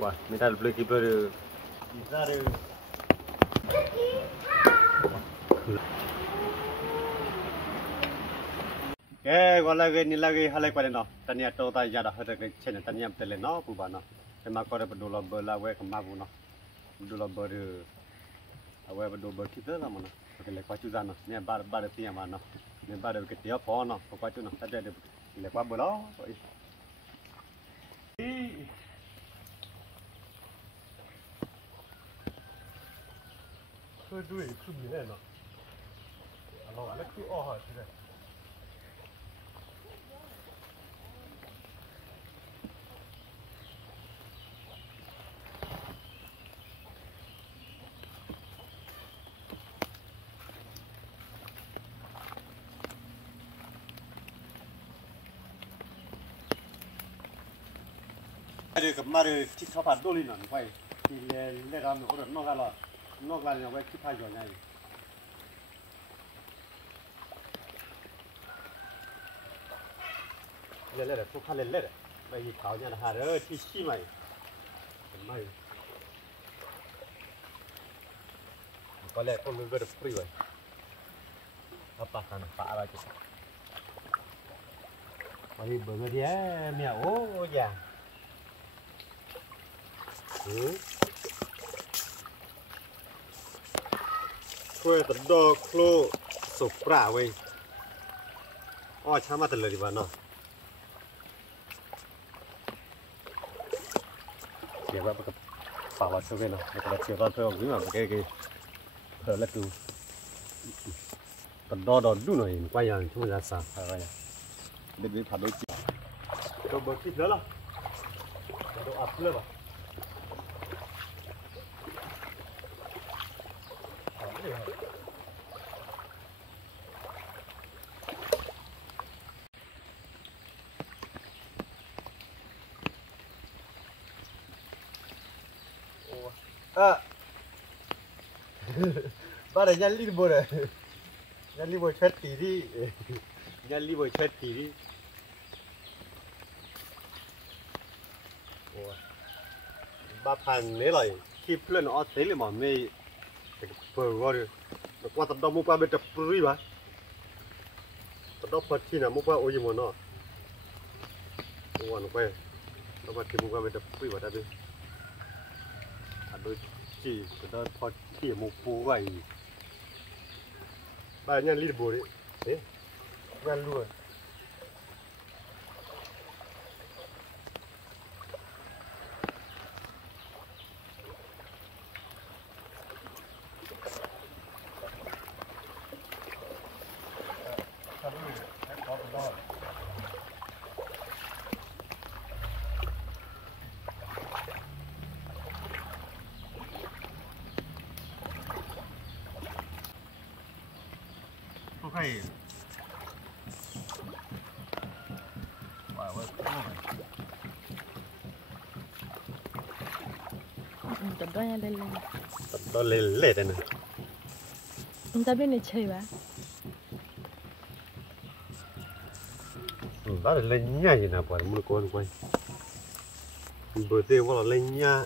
Wah, minta beli kiper. Bisa ada. Kalau lagi ni lagi halai pada no, tanya tu tak jadi ada ke channel tanya betul no, bukan no. Memang kau ada berdua berlawe kemabu no, berdua ber, awe berdua berkitar lah mana. Okey, lekwa cuza no, ni bar tiang mana, ni bar kita apa no, kau cuci no, tadi ada lekwa berlaw. Kau dua itu bila no, kalau ada tu oh sudah. Ada kemarin kita dapat doli non, kau le ram orang nok lah yang kau kita jual ni. Le tu kan le, bagi kau ni ada hariที่mai, mai. Kau le kau lebih free way. Apa kan apa lagi? Kali burger dia, ni oh ya. Kue terdok klo sopra wei. Oh, cama terlalu di mana? Siapa pakai bawa sebagai no? Kalau siapa pakai gimana pakai perlu tu. Terdok dulu ni, kau yang cuma jasa, kau yang. Lebih pada itu. Kau berkit dah lah. Kau apa lah? Bara nyali boleh, nyali boleh chat tiri, nyali boleh chat tiri. Bapan ni lah, kiplan orang ni mana ni, perwar, nak tak dapat muka betul puri bah, tak dapat pasti nak muka oji mana, orang apa, dapat muka betul puri bah tapi, ada si, ada pasti muka bayi. Banyak libur, kan luar. Okay. Tadanya lele. Tadanya lele tu ni. Tapi ni cewek. Baru lenya je nak buat, mula kawan kawan. Betul kalau lenya,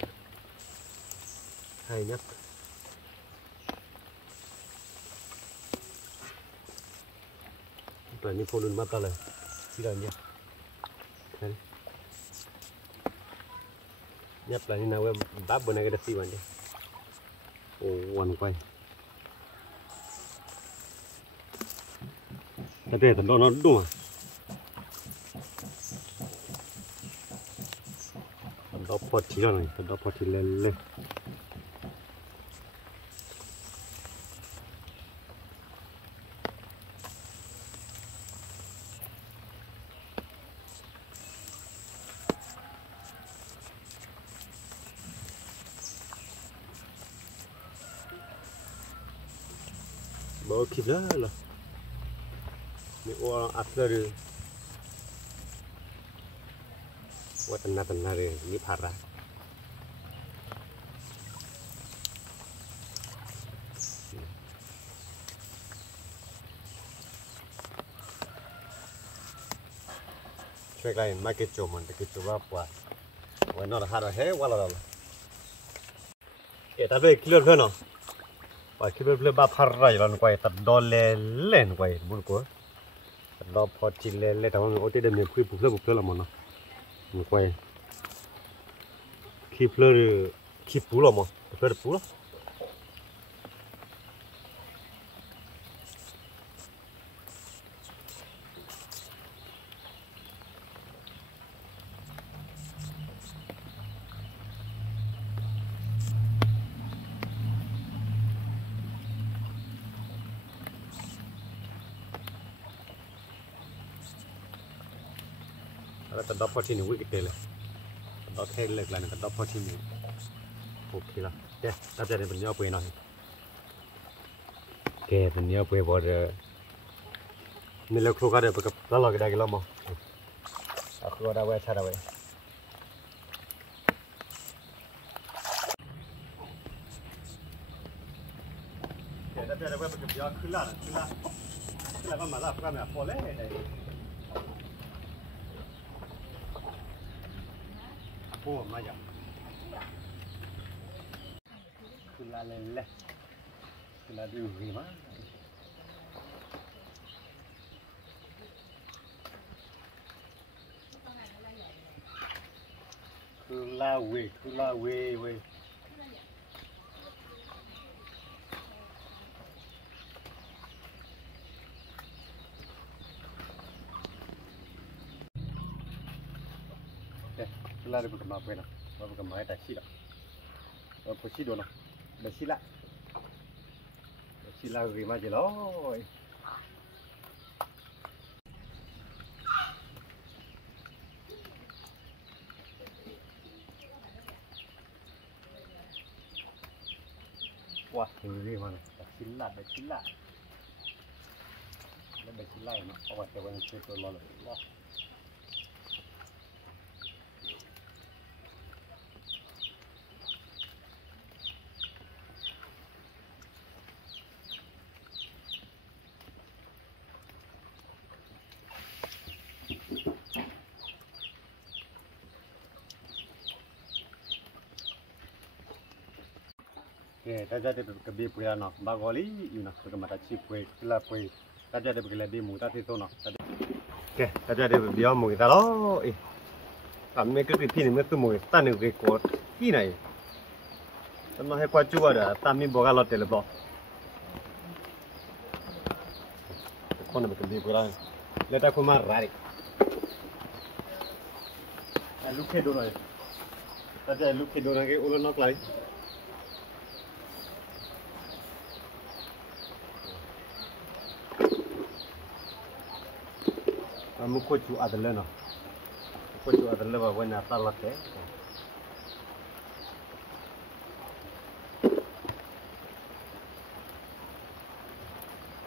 hanya. Ni polun mata lah, tidak ni. Ni apa ni nawe bab benar kita siwan je. Oh, wan kuai. Tapi tu dono dua. Dapat tiga ni, dapat tiga le. Bawa kita lah. Ni orang asal dia. Wah tenang dia, ni parah. Cuek lain, makin cuma, kita coba buat. วันนั้นหาเฮ้วันละเอ๊ะแต่เป็นคิโลเท่านั้นว่าคิโลเท่าบ้าพาร์ไรแล้วนึกว่าตัดดอลเล่นกว่าบุญกูตัดดอลพอจิเล่เล่แต่ว่าโอ้ที่เดิมเนี่ยคุยบุกเล่ละมันเนาะนึกว่าคิปูละมั้งเพื่อปูละแล้วตัดดอลพอที่นี่วิ่งเตะเลยดอลเทเล็กแล้วนี่ตัดดอลพอที่นี่โอเคละเดี๋ยวถ้าจะได้เป็นเนื้อเปื่อยหน่อยแกเป็นเนื้อเปื่อยพอเด้อนี่เราครูก็ได้ไปกับแล้วเราก็ได้กันแล้วมั้งครูก็ได้ไว้ชาได้ไว้แกถ้าจะได้ไว้ไปกับยาขึ้นละก็มาละก็มาพอเลยโอ้มาอย่างขึ้นละเลยขึ้นละดูดีมากคือลาเวคือลาเรื่องมาเป็นนะว่าเป็นมาให้แต่ชีละว่าพอชีโดนนะเดี๋ยวชีละรีมาจีเลยว้ารีมาเลยแต่ชีละแล้วชีละเนาะเอาไว้แต่วันนี้ตัวรอเลยว้าถ้าจะได้กับบีปุยนะบางกอลีอยู่นะก็มาตัดชีปุยลาปุยถ้าจะได้กับบีมูตัดที่ตัวนะถ้าจะได้บีมูตัดแล้วทำไม่ก็คือที่นี่มันตัวมูตัดหนึ่งก็กดที่ไหนทำให้กว่าจูบอ่ะตามมีบอกกันลอตเตอรี่บอกคนนั้นเป็นบีปุยแล้วแล้วแต่คนมาร้ายลูกเขยโดนอะไรถ้าจะลูกเขยโดนอะไรก็อุลนอกไหลมุขจูอัดเลยนะมุขจูอัดเลยว่าวันนี้ตลอดเลย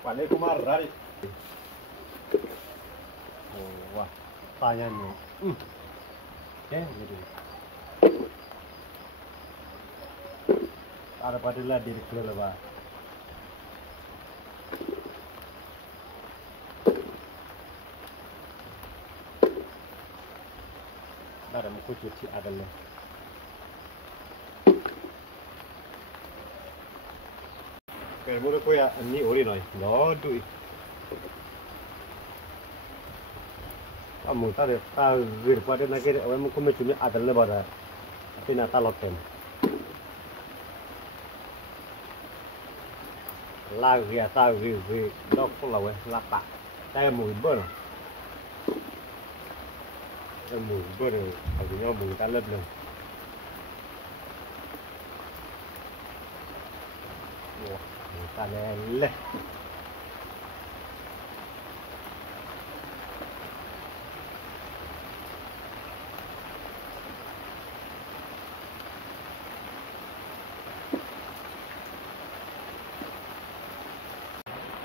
วันนี้กูมาร้ายโอ้ว้าตายยังเนี่ยแก่เลยอะไรพอดีละดีขึ้นเลยว่าada muka cuci ada le. Kalau kau ya ni ori noi, lodu. Kamu tadi tahu wir pada nak kira orang muka macam ada le pada, tapi nak talak kan. Lagi tahu wir dok pula weh lapak, tapi mui ber. Mùi bơ rồi, phải nhau mùi ta lật rồi. Mùi ta lên.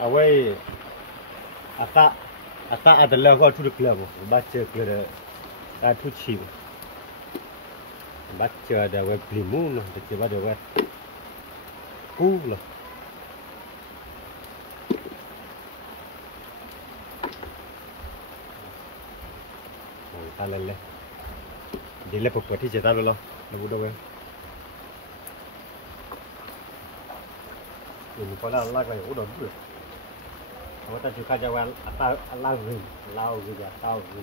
Awai, ata adalah kau tu deklar, baca deklar. Tu chim baca ada web limun lah baca ada web lah oh talaleh đi lên phục thì chế ta rồi lo là bút đâu vậy mình có là cái ủ đồ được mà ta chịu khai cho anh ta lao gì cả tao gì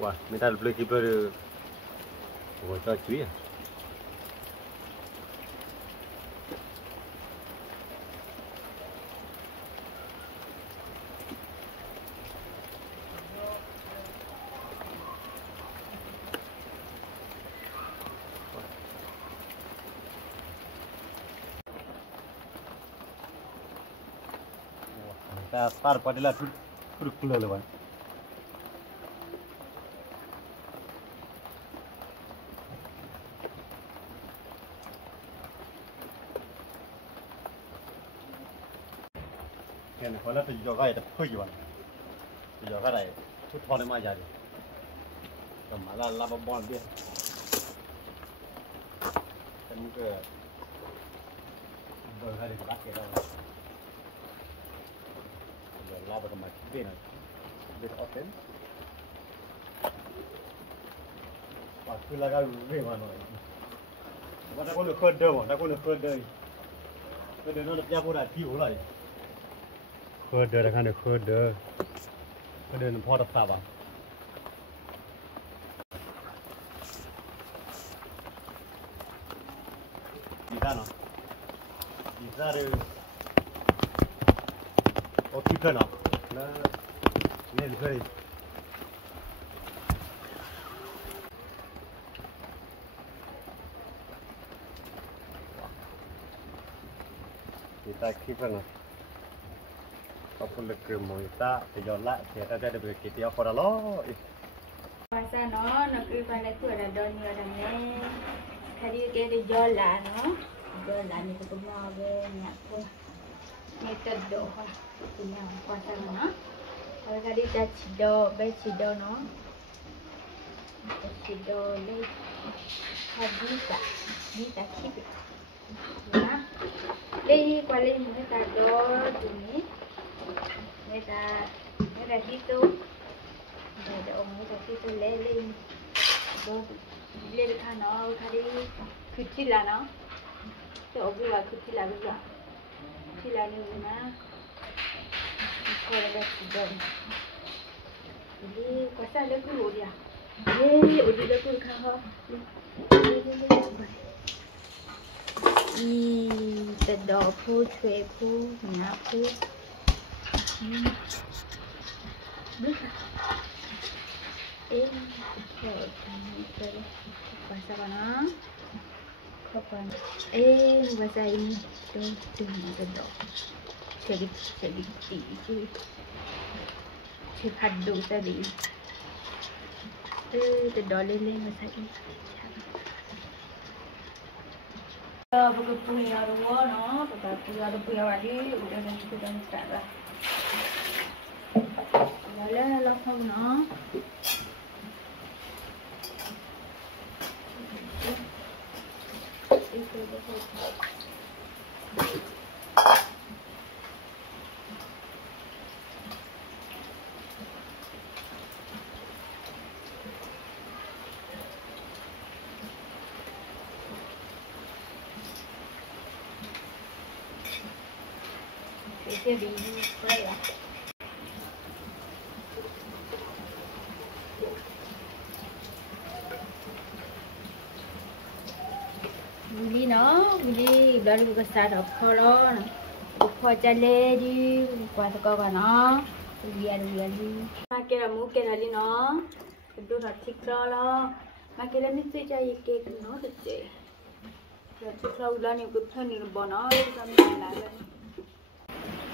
wah minta beli kiper ủa cho chuối à ta tar padela tu keluar lewan kan kalau tu juga ada perjuangan juga ada tu thon ma jadi kemala laba bon dia kan ke berhari pakai dah laba kemat dia nak bit open waktu laga gue mana mana kau nak kerja mana kau nak kerja kerja nak siapa dah tiu lah kerja dah kan kerja nak port apa bisa no bisa ada okey no nah ni lebih kita keep no apa lek mau kita terjolak kita ada berkiti apa dah lo Masa no nak pada tu ada doni ada ni kali ke dia jola no jola ni tu mau ke nak pun ni terdo punya kuasa no kalau kali dah cido no cido le bisa kip nah le kuali ni tak do ni Mereka gitu, ada orang mereka gitu leleng, leleng kan orang kali kecil lah no, tu orang buat kecil lah ni mana, kalau dah sudah, jadi kuasa lagi udia, udia lagi kah? Terdo pu, cuy pu, nyapu. Buka. Bahasa mana? Kapan? Bahasa ini tu macam sedikit cepat dulu tadi. Terdolen bahasa ini. Bukan punya rumah, no, bukan punya lagi, udah nanti kita start lah. Boleh langsung no. Ini biji spray ya. Beli dari besar dah kolon, buka jalan di, buka sekolah na, lihat. Makin ramu kerali na, itu racik lah. Makin lama tu jadi kek na tu je. Racik lah ulah ni kita ni bana, kami nak lah.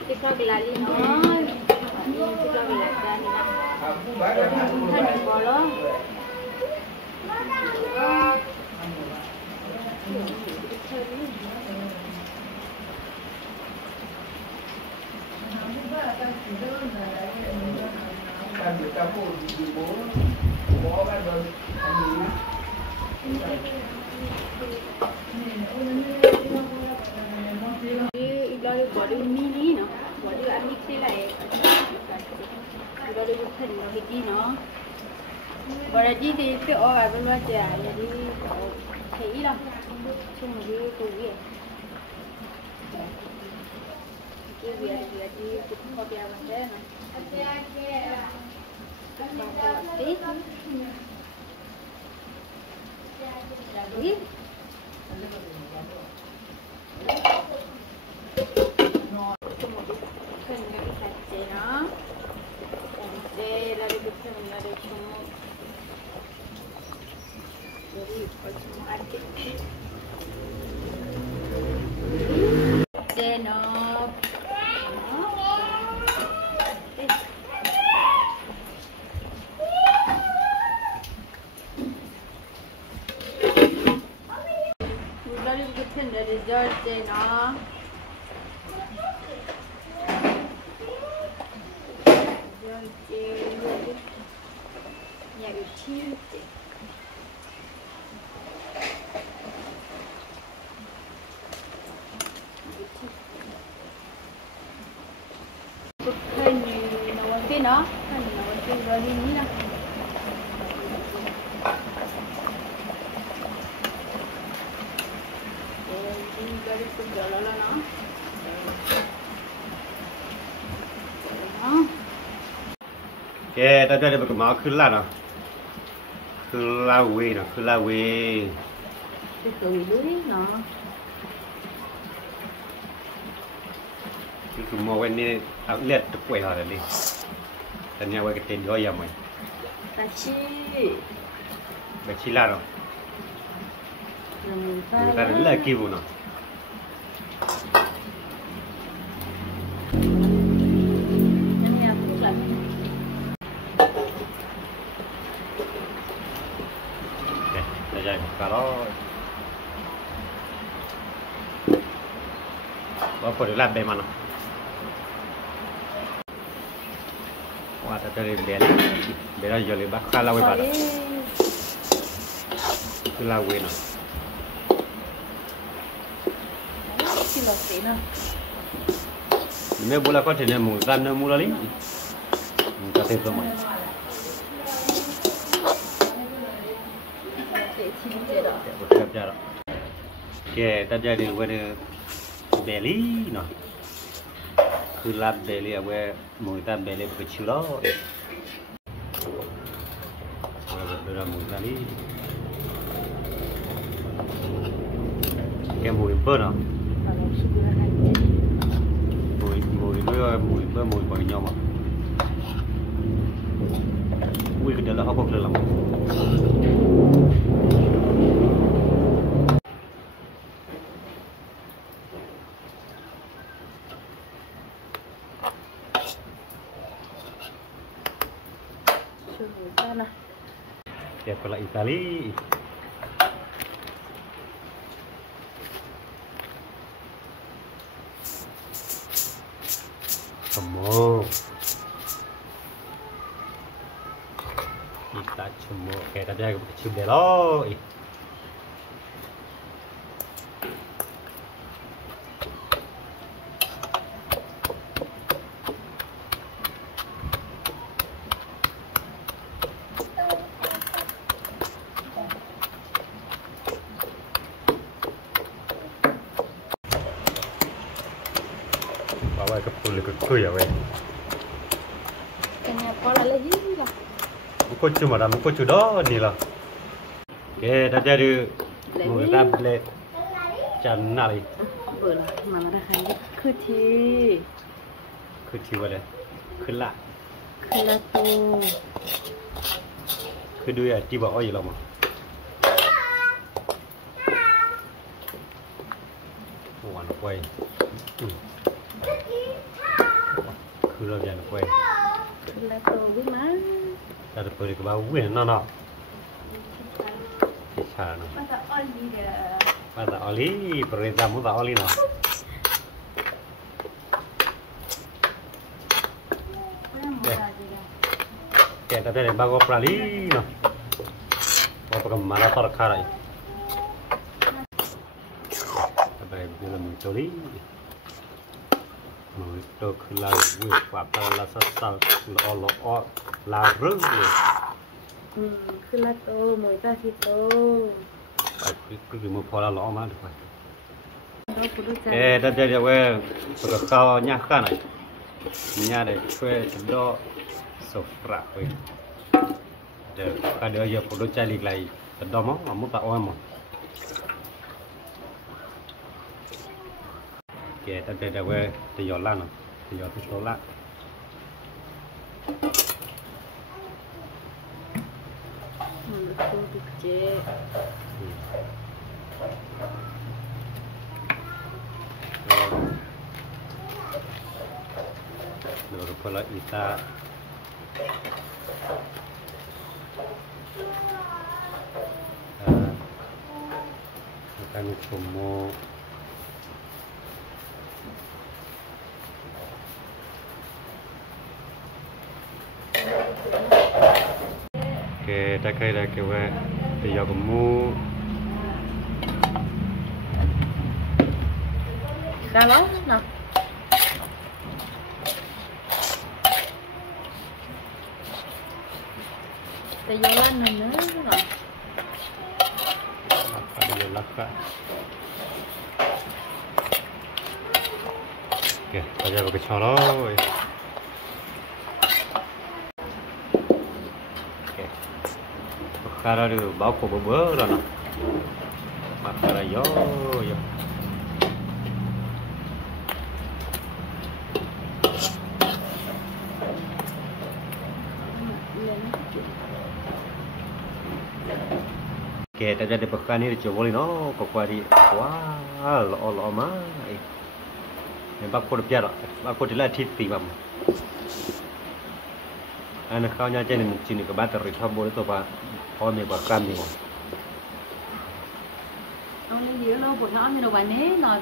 Kita kelali na, kita kelali na. Kita ni bola. dari body mini no body amik selai dari bukan lagi di no body di itu orang berluar je jadi thấy đâu chung đi tù việc cái việc đi cũng có bia vấn đề này tí dari George no George nhà bị chiêu cái này nó cái nó cái rồi đi nữa dari segala lah no. Okay, tadi ada berkemau kelah no. Kelawe no, kelawe. Kelawe no. Itu mau ni lihat terkuat hari ni. Tanya awak kita dua yang mai. Baci. Baci lah no. Bukan lagi pun no. Kalau apa dia lab dari mana? Wah, dari bela jual lebih kalau apa? Kalau na. Kilo na. Ni bola kau cina mungkin mula ni. Mungkin tu semua. Okay, tadi ada ada belly, no. Kulab belly, awe muita belly berkecil lah. Berapa muita ni? Yang muita no. Muita bagi nyama. Muita dah lah apa kelam. Ya kalau Itali semua kita semua kayak tadi agak kecil deh loh. Bawa ke pul ke kuya weh. Kenapa lagi lah? Buku cuma dah buku sudah ni lah. Okay, tadi ada muita blade channel ni. Boleh, mana dah kan? Kuti. Kuti boleh. Kelak. Kelak tu. Kedua tiba oil lah mah. Warna kuai. Kulo jangan kuai. Kelak tu gimana? Ada pergi ke bawah ni, nana. Kisah no. Masa oli dia. Masa oli, perintah mu tak oli no. Okay, tapi ada bago prali no. Apa kemana terkarai? Tapi bila mencuri. Rồi tôi cứ là vui và ta là sao lo là rớt rồi. คือละโตหมวยตาสิโต Cứ một phò là lo mà được rồi. เราปุถุใจ Ê, đây đây đây, cái khao nhá khá này, nhá để thuê chúng đó sụp rạ vậy. Để cái đứa giờ phụ đôi trai lịch lại, tận đó móc mà muốn tạo em mà. Kể đây đây đây, thì giọt lan rồi, thì giọt số lan.ปุถุใจ Rồi phải lại ta kita mau Oke, dah kaya tiga kamu ได้แล้วเนาะแต่โยนนั่นเนอะเนาะ dia lakak. Oke, kita pakai colok. Oke, sekarang tu bau kau berber lah, makan yo. แกแต่จะได้ประกันนี่จะวอลเนาะปกติว้าวหล่อมาเนี่ยบางคนเปียร์บางคนที่ละทิศตีบัมอันนั้นเขาเนี่ยจะเนี่ยจีนกับบ้านตริทับบนตัวป่ะพอมีประกันอยู่ ông lấy gì lo bữa hôm như đồ bạn ấy nọ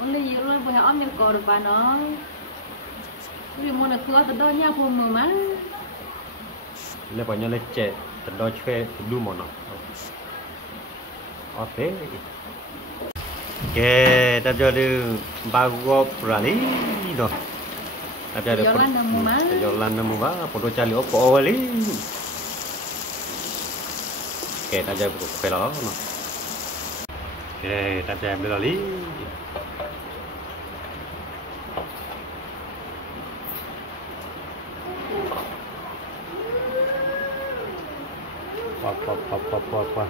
ông lấy gì lo bữa hôm như cò được bạn nó vì muốn là cửa từ đó nha phun mờ má แล้วพอเนี่ยเลยเจ็ดแต่ดอยช่วยดูหมดเนาะโอเคแกแต่จะดูบางกอกราลีเนาะแต่จะดูแต่ยอลันน้ำมันว่าพอดูจาริโอโปอลีแกแต่จะไปแล้วเนาะแกแต่จะไปแล้วลี qua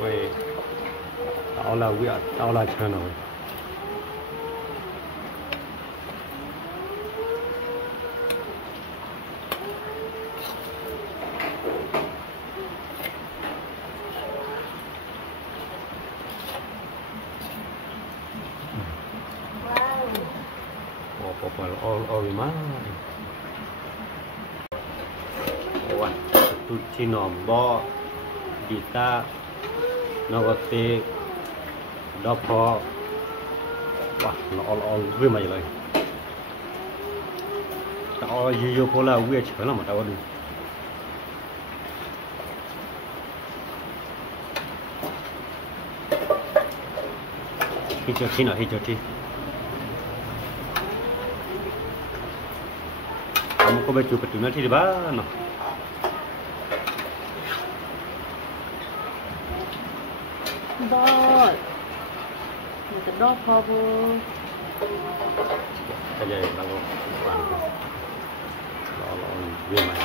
ôi tao là việc tao là chơi rồi all my Tucino, bo, dita, nogote, dopo, wah, all gue màyเลยแต่all you pola gue chở lắm mà tao đi hi cho chi nào hi cho chi kamu kau baca betul nanti di mana đo mìnhจะđoพอบ่ cái gì đâu hoàn lo viên mày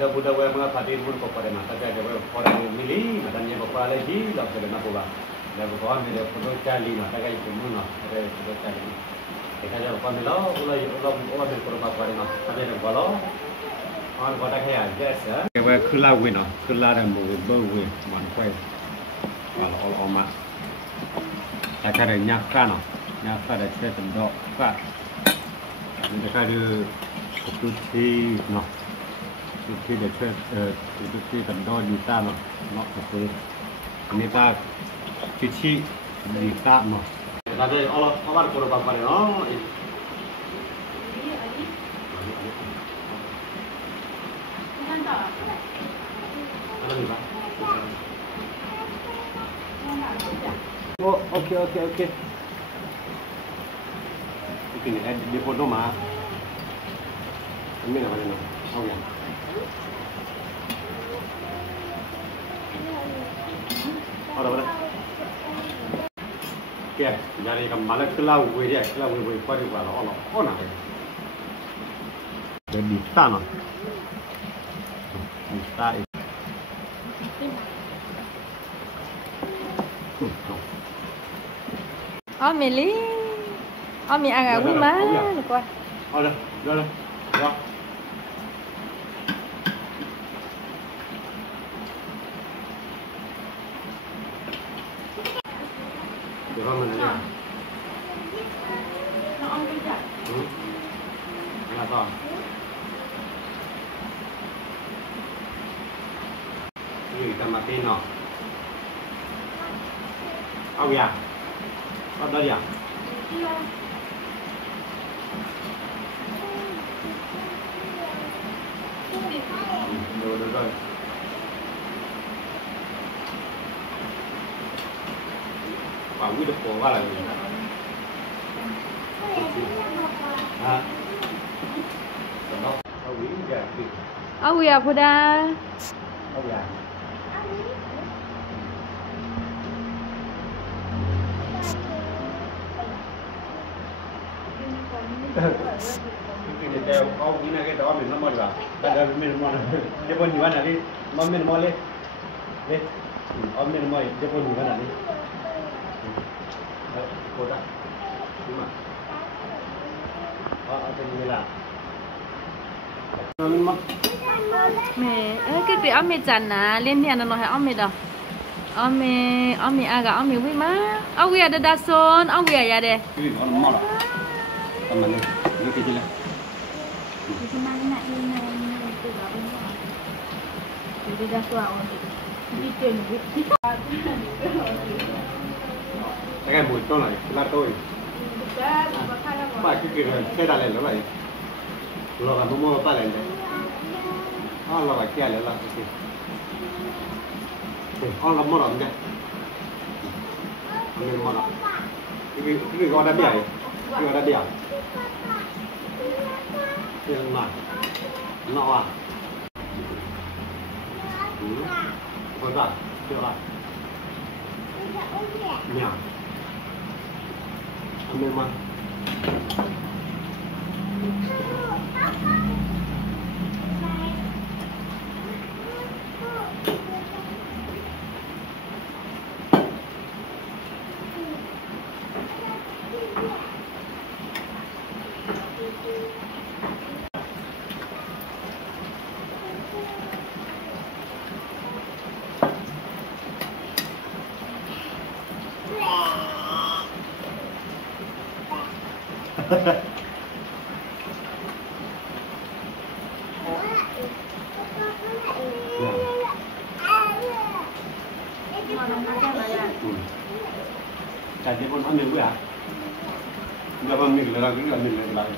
dah budak gue mengapa hadir pun kau pada mata saya gue orang milih matanya kau pada lagi dah sudah nak buat dah bukan dia perlu cari mata saya itu mana ada perlu cari kita jangan kau milo ulah berkorban pada mata ada yang kalau orang kau dah kaya biasa gue kelar gue no kelar dan gue mana kau kalau omak tak ada nyakkan ada cerita dok kan mereka ada cuci no cuci ada cerita cuci tendok di tanah no seperti ini tak cuci di tanah ada Allah korban pada no ada ni ok ok ok cái này đi phun nó mà không biết là bao nhiêu không nhỉ ở đâu đây kìa nhà này cầm malak kelau quỳ qua đi qua nó khó nào để bị ta nó bị ta Meli mì ăn à quý má được coi đây rồi được không mình này nó ăn cái chả là to gì tầm mặt tin nó ông già ở đây à được rồi bảo quý được cổ qua là à đó ông quý già quý à phụ đa ông già cái này ông quý này cái đó mình nó mòn vào đây mình mòn cái bên như này đi mòn mình mòn lên đi ông mình mòn cái bên như này đi cô ta đúng mà cái này là mẹ cái việc mẹ chăn à lên thì nó hỏi mẹ đó mẹ aga mẹ quý má quý à đã son quý à đây cái gì nó mòn rồi tầm này cái gì này cái mùi con này là tôi phải cái kia rồi cái đà lên nó vậy lo là mua phải lên đấy lo là kia lên là cái con là mua làm gì mình mua làm cái con đã bẻ cái con đã bẻ cái mà nó à con ta chưa à nhà mình mà Jadi pun ambil gue ya. Enggak ambil lagi ambil lagi.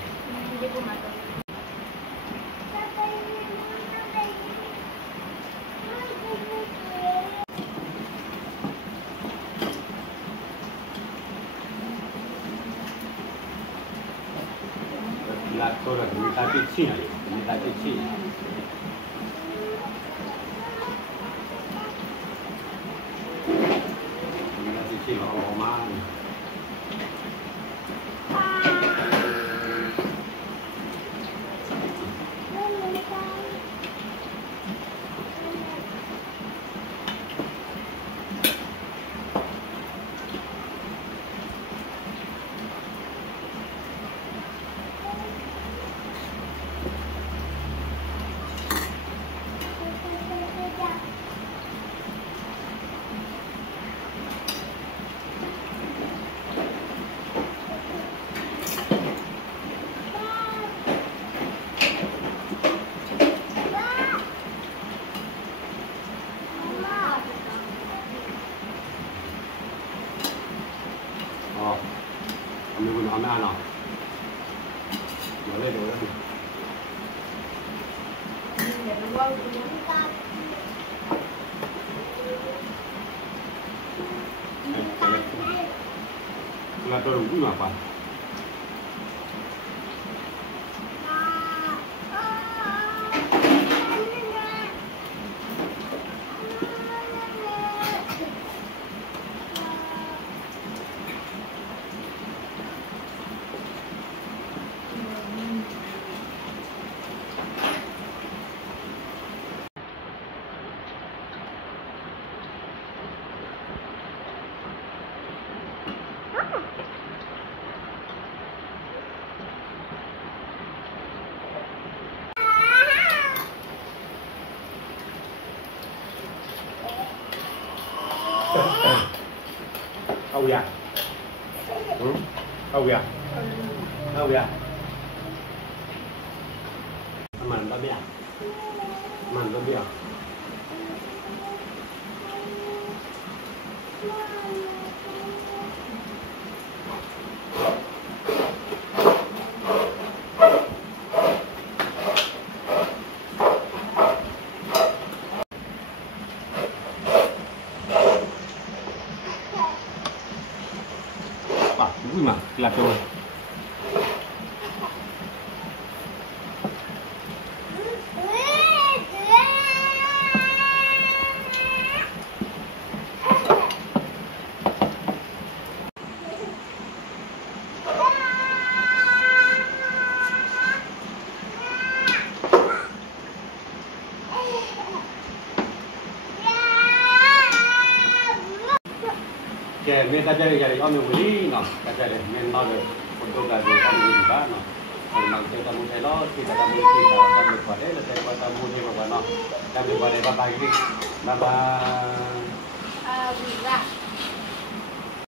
Lator minta kecil, minta kecil. Minta kecil orang-orang. Ambil guna ambil anak. Boleh boleh. là tôi đủ mà phải Âu ya, Âu ya, Âu ya, mình có biết, mình có biết. Vui mà là tôi Kaya may kajari-jari kami uli, no? Kajari, may nalo, untuk gaji kami juga, no? Kalau mang kita mau selo, kita kami pada, lepas pada mudi apa, no? Kami pada apa lagi, baba. Wira.